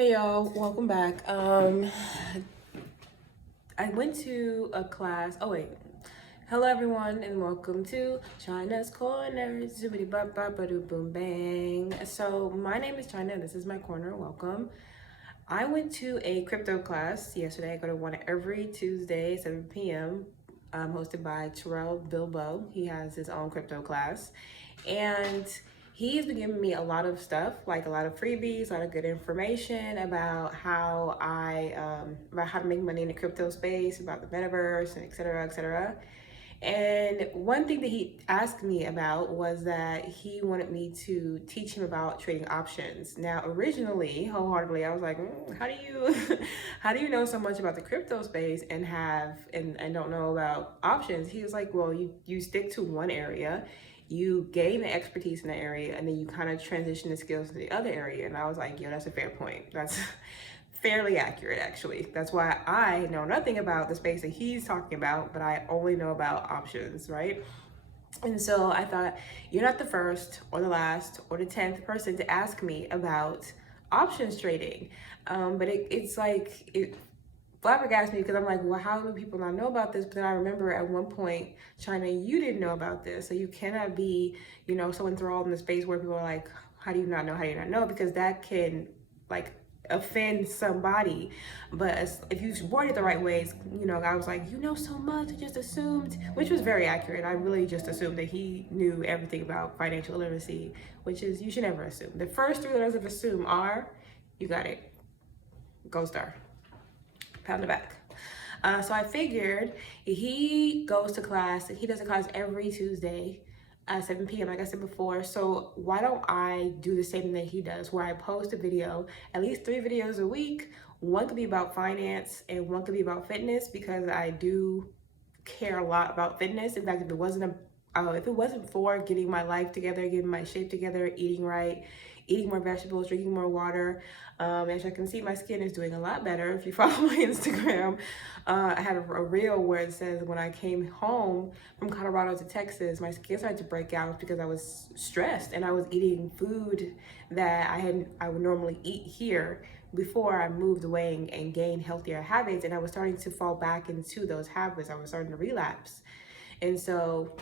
Hey y'all, welcome back. I went to a class. Oh wait, hello everyone, and welcome to China's Corner. Zoobity bop bop ba doo boom bang. So my name is China. This is my corner. Welcome. I went to a crypto class yesterday. I go to one every Tuesday, 7 p.m. Hosted by Terrell Bilbo. He has his own crypto class, and he's been giving me a lot of stuff, like a lot of freebies, a lot of good information about about how to make money in the crypto space, about the metaverse, and et cetera, et cetera. And one thing that he asked me about was that he wanted me to teach him about trading options. Now, originally, wholeheartedly, I was like, how do you, how do you know so much about the crypto space and and don't know about options? He was like, well, you stick to one area, you gain the expertise in the area, and then you kind of transition the skills to the other area. And I was like, that's a fair point. That's fairly accurate, actually. That's why I know nothing about the space that he's talking about, but I only know about options, right? And so I thought, you're not the first or the last or the 10th person to ask me about options trading. But it's like, it flabbergasted me because I'm like, well, how do people not know about this? But then I remember at one point, China, you didn't know about this. So you cannot be, so enthralled in the space where people are like, how do you not know? How do you not know? Because that can like offend somebody. But if you word it the right ways, I was like, you know so much, I just assumed, which was very accurate. I really just assumed that he knew everything about financial literacy, which is, you should never assume. The first three letters of assume are, you got it, gold star, pat on the back. So I figured he goes to class, he does a class every Tuesday at 7 p.m. like I said before. So why don't I do the same thing that he does, where I post a video, at least 3 videos a week. One could be about finance and one could be about fitness, because I do care a lot about fitness. In fact, if it wasn't for getting my life together, getting my shape together, eating right, eating more vegetables, drinking more water, as you can see, my skin is doing a lot better. If you follow my Instagram, I had a reel where it says when I came home from Colorado to Texas, my skin started to break out because I was stressed and I was eating food that I would normally eat here before I moved away and gained healthier habits. And I was starting to fall back into those habits. I was starting to relapse. And so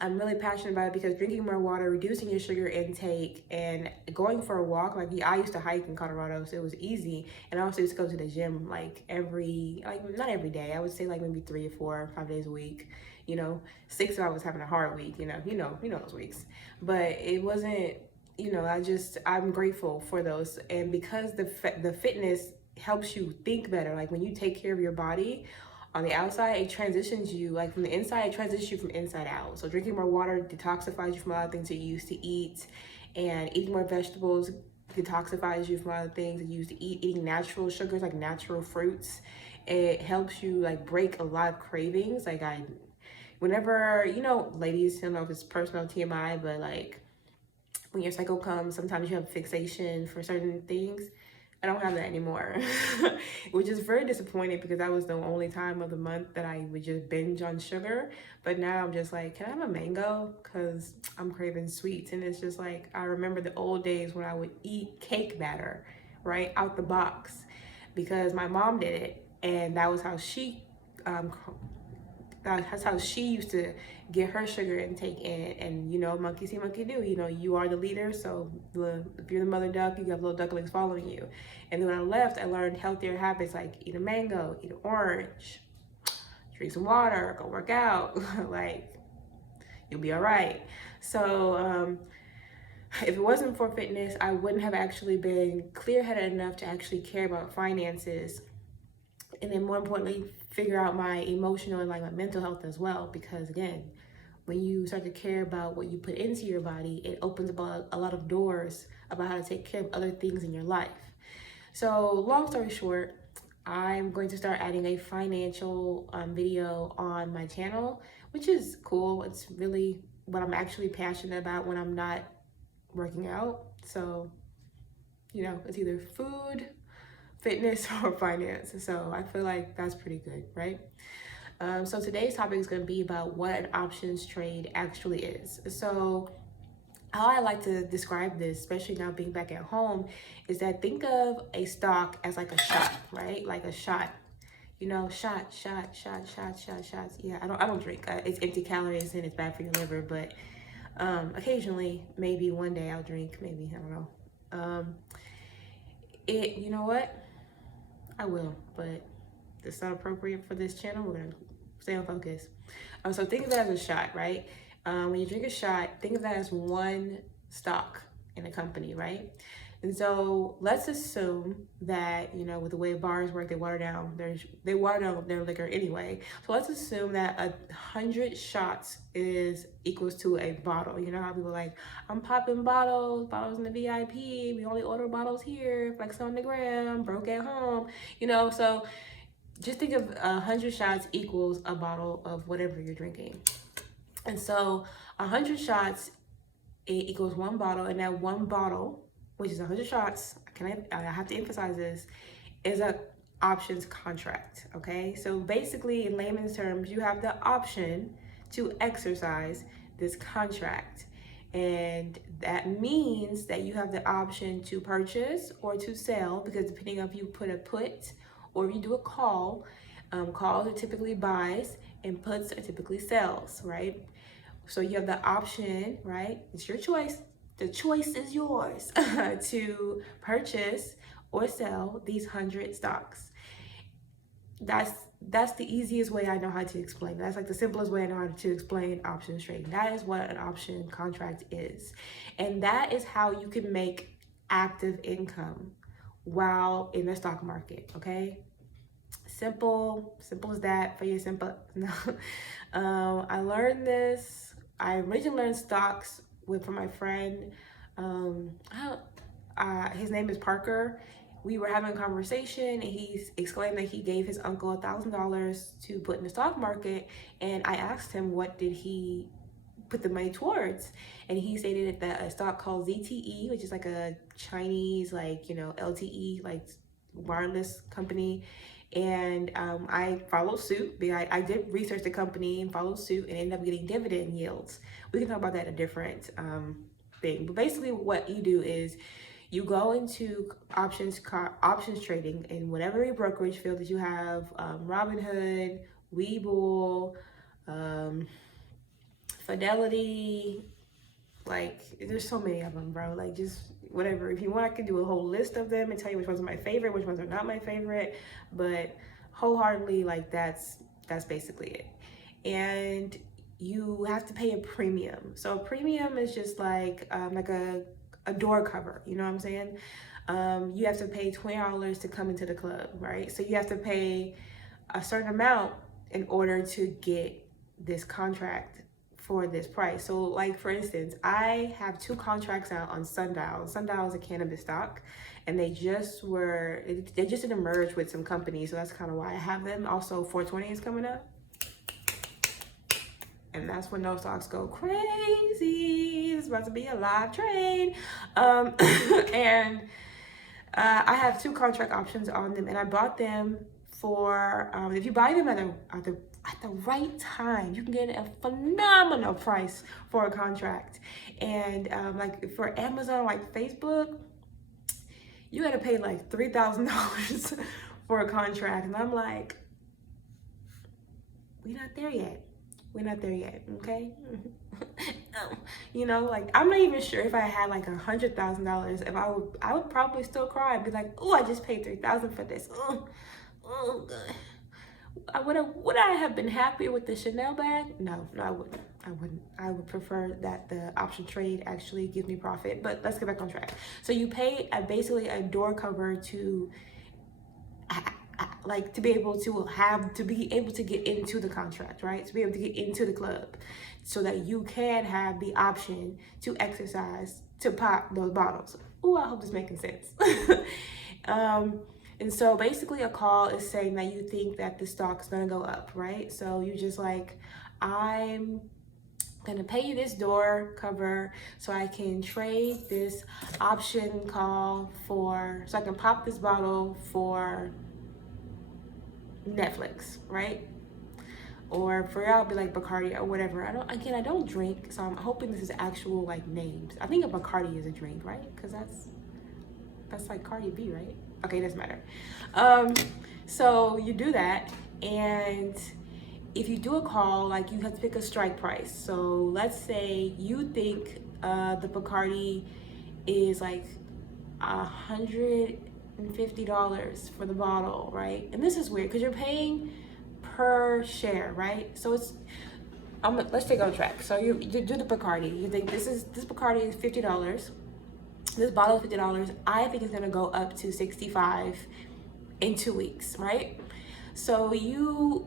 I'm really passionate about it, because drinking more water, reducing your sugar intake, and going for a walk. Like, I used to hike in Colorado, so it was easy. And I also used to go to the gym like not every day. I would say like maybe 3 or 4 or 5 days a week. 6 if I was having a hard week. Those weeks. But it wasn't. I'm grateful for those, and because the fitness helps you think better. Like, when you take care of your body on the outside, it transitions you, like from the inside, it transitions you from inside out. So drinking more water detoxifies you from a lot of things that you used to eat, and eating more vegetables detoxifies you from a lot of things that you used to eat. Eating natural sugars, like natural fruits, it helps you like break a lot of cravings. Like, whenever, ladies, I don't know if it's personal TMI, but like when your cycle comes, sometimes you have fixation for certain things. I don't have that anymore, which is very disappointing, because that was the only time of the month that I would just binge on sugar. But now I'm just like, can I have a mango? Because I'm craving sweets. And it's just like, I remember the old days when I would eat cake batter right out the box, because my mom did it. And that was how that's how she used to get her sugar intake in. And monkey see, monkey do. You are the leader, so if you're the mother duck, you have little ducklings following you. And then when I left, I learned healthier habits, like eat a mango, eat an orange, drink some water, go work out. Like, you'll be all right. So if it wasn't for fitness, I wouldn't have actually been clear-headed enough to actually care about finances, and then more importantly, figure out my emotional and like my mental health as well. Because again, when you start to care about what you put into your body, it opens up a lot of doors about how to take care of other things in your life. So long story short, I'm going to start adding a financial video on my channel, which is cool. It's really what I'm actually passionate about when I'm not working out. So, it's either food, fitness, or finance. So I feel like that's pretty good, right? So today's topic is going to be about what an options trade actually is. So how I like to describe this, especially now being back at home, is that think of a stock as like a shot, right? Like a shot. You know, shots. Yeah, I don't drink. It's empty calories and it's bad for your liver. But occasionally, maybe one day I'll drink. Maybe I don't know. Um, you know what? I will, but it's not appropriate for this channel. We're gonna stay on focus. So think of that as a shot, right? When you drink a shot, think of that as one stock in a company, right? And so let's assume that, you know, with the way bars work, they water down their liquor anyway. So let's assume that 100 shots is equals to a bottle. You know how people are like, I'm popping bottles in the VIP. We only order bottles here, flex on the gram, broke at home. You know, so just think of 100 shots equals a bottle of whatever you're drinking. And so 100 shots, it equals one bottle, and that one bottle, which is 100 shots, I have to emphasize this, is a options contract, okay? So basically, in layman's terms, you have the option to exercise this contract. And that means that you have the option to purchase or to sell, because depending on if you put a put or if you do a call, calls are typically buys and puts are typically sells, right? So you have the option, right? It's your choice. The choice is yours to purchase or sell these 100 stocks. That's the easiest way I know how to explain. That's like the simplest way I know how to explain options trading. That is what an option contract is. And that is how you can make active income while in the stock market, okay? Simple as that for you. Simple. I learned this. I originally learned stocks from my friend. His name is Parker. We were having a conversation and he exclaimed that he gave his uncle $1,000 to put in the stock market. And I asked him, what did he put the money towards? And he stated that a stock called ZTE, which is like a Chinese, like, you know, LTE, like wireless company. And I followed suit. I did research the company and followed suit and ended up getting dividend yields. We can talk about that in a different thing. But basically what you do is you go into options trading in whatever your brokerage field that you have, Robinhood, Webull, Fidelity, like there's so many of them, bro. Like just whatever. If you want, I can do a whole list of them and tell you which ones are my favorite, which ones are not my favorite. But wholeheartedly, like that's basically it. And you have to pay a premium. So a premium is just like a door cover. You know what I'm saying? You have to pay $20 to come into the club, right? So you have to pay a certain amount in order to get this contract for this price. So like for instance, I have 2 contracts out on Sundial. Sundial is a cannabis stock, and they just didn't merge with some companies, so that's kind of why I have them. Also 420 is coming up, and that's when those stocks go crazy. It's about to be a live trade. And I have 2 contract options on them, and I bought them for if you buy them at the right time, you can get a phenomenal price for a contract. And like for Amazon, like Facebook, you gotta pay like $3,000 for a contract. And I'm like, we're not there yet, okay? You know, like I'm not even sure if I had like $100,000, if I would probably still cry and be like, oh, I just paid $3,000 for this. Oh, God. Would I have been happier with the Chanel bag? No, I wouldn't. I would prefer that the option trade actually gives me profit. But let's get back on track. So you pay basically a door cover to like to be able to get into the contract, right? To be able to get into the club, so that you can have the option to exercise to pop those bottles. Oh, I hope this is making sense. And so basically a call is saying that you think that the stock is going to go up, right? So you just like, I'm going to pay you this door cover so I can trade this option call so I can pop this bottle for Netflix, right? or for y'all be like Bacardi or whatever. I don't drink, so I'm hoping this is actual like names. I think a Bacardi is a drink, right? Because that's like Cardi B, right? Okay, it doesn't matter. So you do that, and if you do a call, like you have to pick a strike price. So let's say you think the Bacardi is like $150 for the bottle, right? And this is weird because you're paying per share, right? So it's let's take on track. So you do the Bacardi. You think this Bacardi is $50. This bottle is $50. I think it's gonna go up to $65 in 2 weeks, right? So you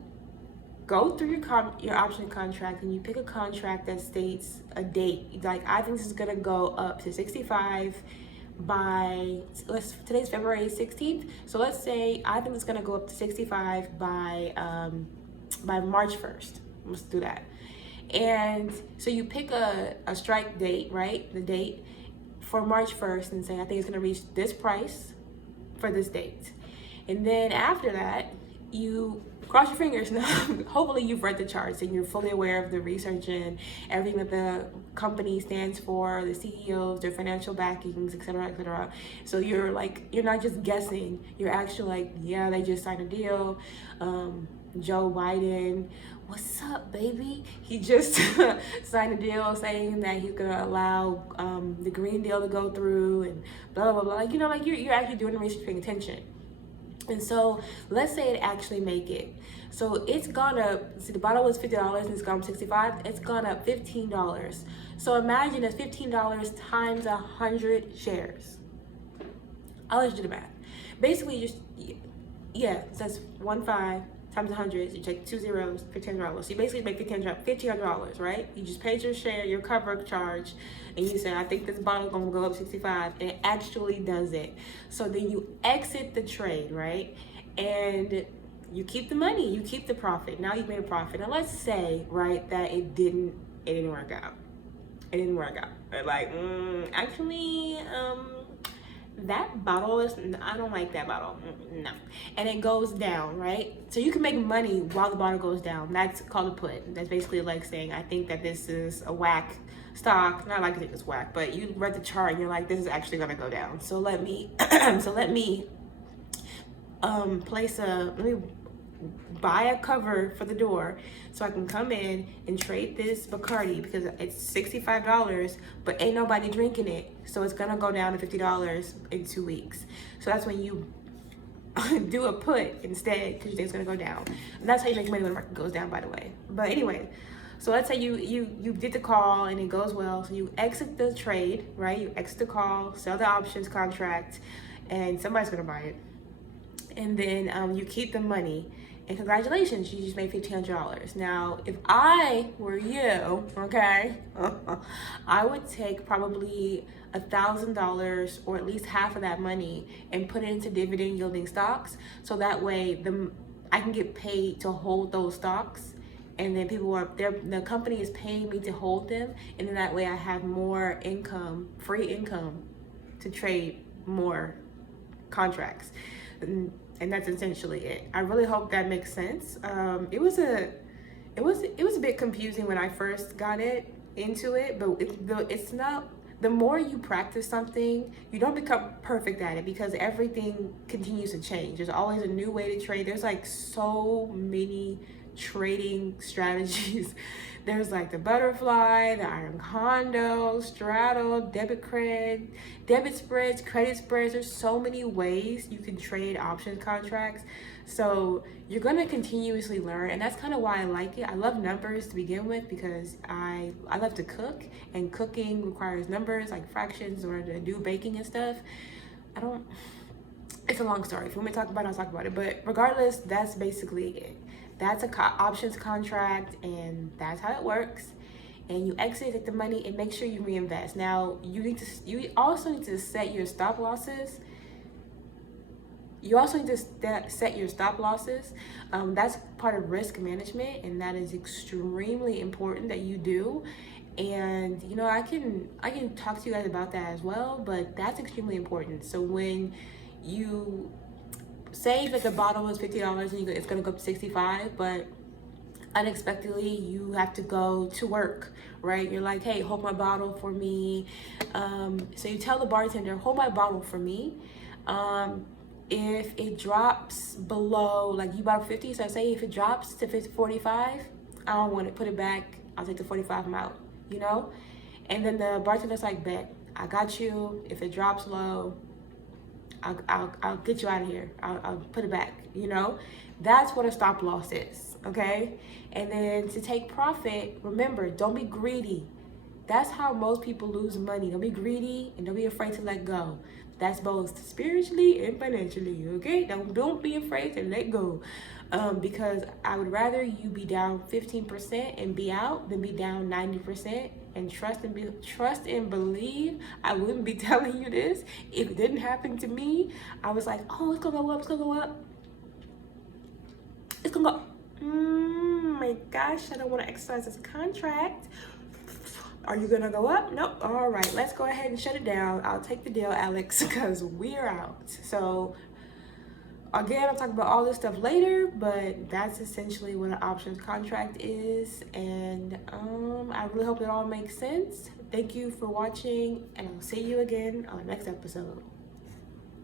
go through your option contract and you pick a contract that states a date. Like, I think this is gonna go up to $65 by today's February 16th. So let's say I think it's gonna go up to $65 by March 1st. Let's do that. And so you pick a strike date, right? The date for March 1st, and say I think it's gonna reach this price for this date. And then after that, you cross your fingers. Now, hopefully you've read the charts and you're fully aware of the research and everything that the company stands for, the CEOs, their financial backings, et cetera, et cetera. So you're not just guessing, you're actually like, yeah, they just signed a deal. Joe Biden, what's up, baby? He just signed a deal saying that he's gonna allow the Green Deal to go through and blah, blah, blah. Like, you know, like you're actually doing the research, paying attention. And so let's say it actually make it. So it's gone up, see the bottle was $50 and it's gone up $65, it's gone up $15. So imagine it's $15 times 100 shares. I'll let you do the math. Basically, just, yeah, so that's 15 times 100, you take 2 zeros, $1,500. So you basically make $1,500, right? You just paid your share, your cover charge, and you say, I think this bottle's gonna go up 65, and it actually does it. So then you exit the trade, right? And you keep the money, you keep the profit. Now you've made a profit. Now let's say, right, that it didn't work out. It didn't work out. Like, actually, that bottle is, I don't like that bottle, no. And it goes down, right? So you can make money while the bottle goes down. That's called a put. That's basically like saying, I think that this is a whack stock. Not like I think it's whack, but you read the chart and you're like, this is actually gonna go down. So let me, let me buy a cover for the door so I can come in and trade this Bacardi because it's $65, but ain't nobody drinking it. So it's gonna go down to $50 in 2 weeks. So that's when you do a put instead because you think it's gonna go down. And that's how you make money when the market goes down, by the way. But anyway, so let's say you did the call and it goes well. So you exit the trade, right? You exit the call, sell the options contract, and somebody's gonna buy it. And then you keep the money. And congratulations, you just made $1,500. Now, if I were you, okay, I would take probably $1,000 or at least half of that money and put it into dividend yielding stocks. So that way I can get paid to hold those stocks. And then the company is paying me to hold them. And then that way I have more income, free income to trade more contracts. And that's essentially it. I really hope that makes sense. It was a bit confusing when I first got into it, but it's not. The more you practice something, you don't become perfect at it because everything continues to change. There's always a new way to trade. There's like so many trading strategies. There's like the butterfly, the iron condo, straddle, debit spreads, credit spreads. There's so many ways you can trade options contracts. So you're gonna continuously learn, and that's kind of why I like it. I love numbers to begin with because I love to cook, and cooking requires numbers like fractions or to do baking and stuff. It's a long story. If you want me to talk about it, I'll talk about it. But regardless, that's basically it. That's a options contract, and that's how it works. And you exit, take the money, and make sure you reinvest. Now, you also need to set your stop losses. That's part of risk management, and that is extremely important that you do. And you know, I can talk to you guys about that as well, but that's extremely important. So when you say that the bottle was $50 and it's gonna go up to $65, but unexpectedly you have to go to work, right? You're like, hey, hold my bottle for me. So you tell the bartender, hold my bottle for me. If it drops below, like you bought 50, so say if it drops to 50, 45, I don't want it, put it back, I'll take the 45 out, you know? And then the bartender's like, bet, I got you. If it drops low, I'll get you out of here. I'll put it back, you know? That's what a stop loss is, okay? And then to take profit, remember, don't be greedy. That's how most people lose money. Don't be greedy and don't be afraid to let go. That's both spiritually and financially, okay? Don't be afraid to let go. Because I would rather you be down 15% and be out than be down 90% and trust and believe. I wouldn't be telling you this if it didn't happen to me. I was like, oh, it's gonna go up, it's gonna go up. It's gonna go, my gosh, I don't wanna exercise this contract. Are you gonna go up? Nope. All right, let's go ahead and shut it down. I'll take the deal, Alex, because we're out. So again, I'll talk about all this stuff later, but that's essentially what an options contract is. And I really hope it all makes sense. Thank you for watching, and I'll see you again on the next episode.